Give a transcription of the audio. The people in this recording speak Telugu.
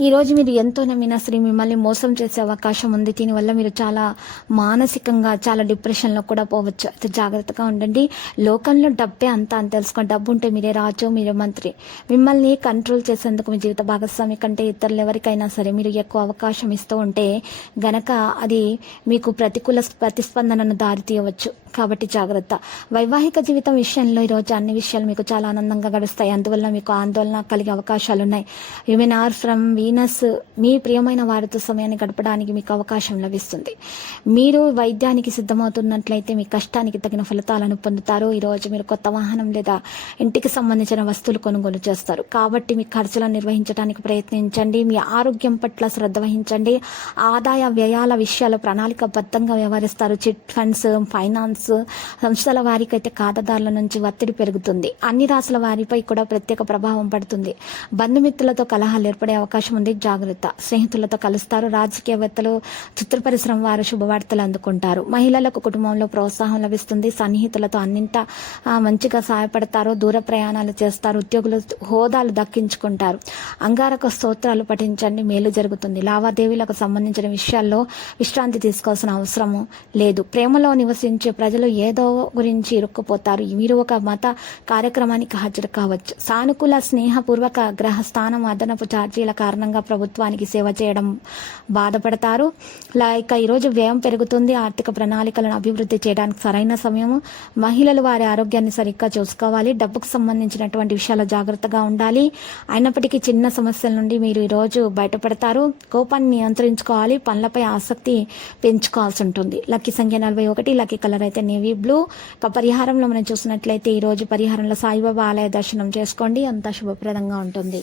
ఈరోజు మీరు ఎంతో నమ్మినా స్త్రీ మిమ్మల్ని మోసం చేసే అవకాశం ఉంది. దీనివల్ల మీరు చాలా మానసికంగా చాలా డిప్రెషన్లో కూడా పోవచ్చు. అయితే జాగ్రత్తగా ఉండండి. లోకంలో డబ్బే అంతా అని తెలుసుకోండి డబ్బు ఉంటే మీరే రాజు మీరే మంత్రి. మిమ్మల్ని కంట్రోల్ చేసేందుకు మీ జీవిత భాగస్వామి కంటే ఇతరులు ఎవరికైనా సరే మీరు ఎక్కువ అవకాశం ఇస్తూ ఉంటే గనక అది మీకు ప్రతికూల ప్రతిస్పందనను దారి తీయవచ్చు. కాబట్టి జాగ్రత్త. వైవాహిక జీవితం విషయంలో ఈరోజు అన్ని విషయాలు మీకు చాలా ఆనందంగా గడుస్తాయి. అందువల్ల మీకు ఆందోళన కలిగే అవకాశాలు ఉన్నాయి human are from we Venus మీ ప్రియమైన వారితో సమయాన్ని గడపడానికి మీకు అవకాశం లభిస్తుంది. మీరు వైద్యానికి సిద్ధమవుతున్నట్లయితే మీ కష్టానికి తగిన ఫలితాలను పొందుతారు. ఈరోజు మీరు కొత్త వాహనం లేదా ఇంటికి సంబంధించిన వస్తువులు కొనుగోలు చేస్తారు. కాబట్టి మీ ఖర్చులను నిర్వహించడానికి ప్రయత్నించండి. మీ ఆరోగ్యం పట్ల శ్రద్ధ వహించండి. ఆదాయ వ్యయాల విషయాలు ప్రణాళికబద్ధంగా వ్యవహరిస్తారు. చిట్ ఫండ్స్ ఫైనాన్స్ సంస్థల వారికి అయితే ఖాతాదారుల నుంచి ఒత్తిడి పెరుగుతుంది. అన్ని రాసుల వారిపై కూడా ప్రత్యేక ప్రభావం పడుతుంది. బంధుమిత్రులతో కలహాలు ఏర్పడే అవకాశం ఉంది జాగ్రత్త. స్నేహితులతో కలుస్తారు. రాజకీయవేత్తలు చిత్ర పరిశ్రమ వారు శుభవార్తలు అందుకుంటారు. మహిళలకు కుటుంబంలో ప్రోత్సాహం లభిస్తుంది. సన్నిహితులతో అన్నింట మంచిగా సహాయపడతారు. దూర ప్రయాణాలు చేస్తారు. ఉద్యోగులు హోదాలు దక్కించుకుంటారు. అంగారక స్తోత్రాలు పఠించండి. మేలు జరుగుతుంది. లావాదేవీలకు సంబంధించిన విషయాల్లో విశ్రాంతి తీసుకోవాల్సిన అవసరము లేదు. ప్రేమలో నివసించే ప్రజలు ఏదో గురించి ఇరుక్కుపోతారు. మీరు ఒక మత కార్యక్రమానికి హాజరు కావచ్చు. సానుకూల స్నేహపూర్వక గ్రహస్థానం అదనపు ఛార్జీల కారణంగా ప్రభుత్వానికి సేవ చేయడం బాధపడతారు. లైక్ ఈరోజు వ్యయం పెరుగుతుంది. ఆర్థిక ప్రణాళికలను అభివృద్ధి చేయడానికి సరైన సమయం మహిళలు వారి ఆరోగ్యాన్ని సరిగ్గా చూసుకోవాలి. డబ్బుకు సంబంధించినటువంటి విషయాలు జాగ్రత్తగా ఉండాలి. అయినప్పటికీ చిన్న సమస్యల నుండి మీరు ఈరోజు బయటపడతారు. కోపాన్ని నియంత్రించుకోవాలి. పనులపై ఆసక్తి పెంచుకోవాల్సి ఉంటుంది. లక్కీ సంఖ్య నలభై ఒకటి లక్కీ కలర్ అయితే నేవీ బ్లూ. ఇక పరిహారంలో మనం చూసినట్లయితే ఈ రోజు పరిహారంలో సాయిబాబా ఆలయ దర్శనం చేసుకోండి. అంతా శుభప్రదంగా ఉంటుంది.